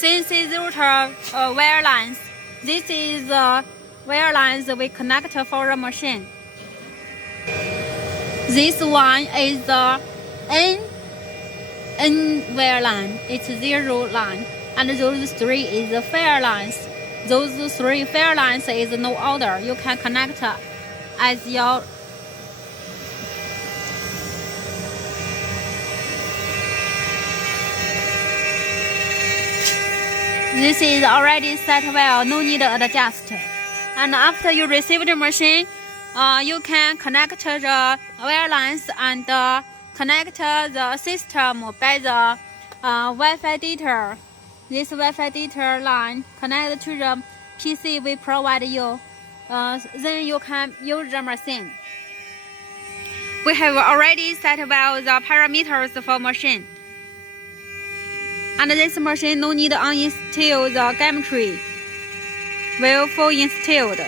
Since is router wire lines, this is the wire lines we connect for the machine. This one is the N wire line, it's 0 line, and those 3 is the fair lines. Those 3 fair lines is no order. You can connect as your This is already set well, no need to adjust. And after you receive the machine, you can connect the wire lines and connect the system by the Wi-Fi data. This Wi-Fi data line connect to the PC we provide you. Then you can use the machine. We have already set well the parameters for machine. And this machine no need to uninstall the game tree. Will full installed.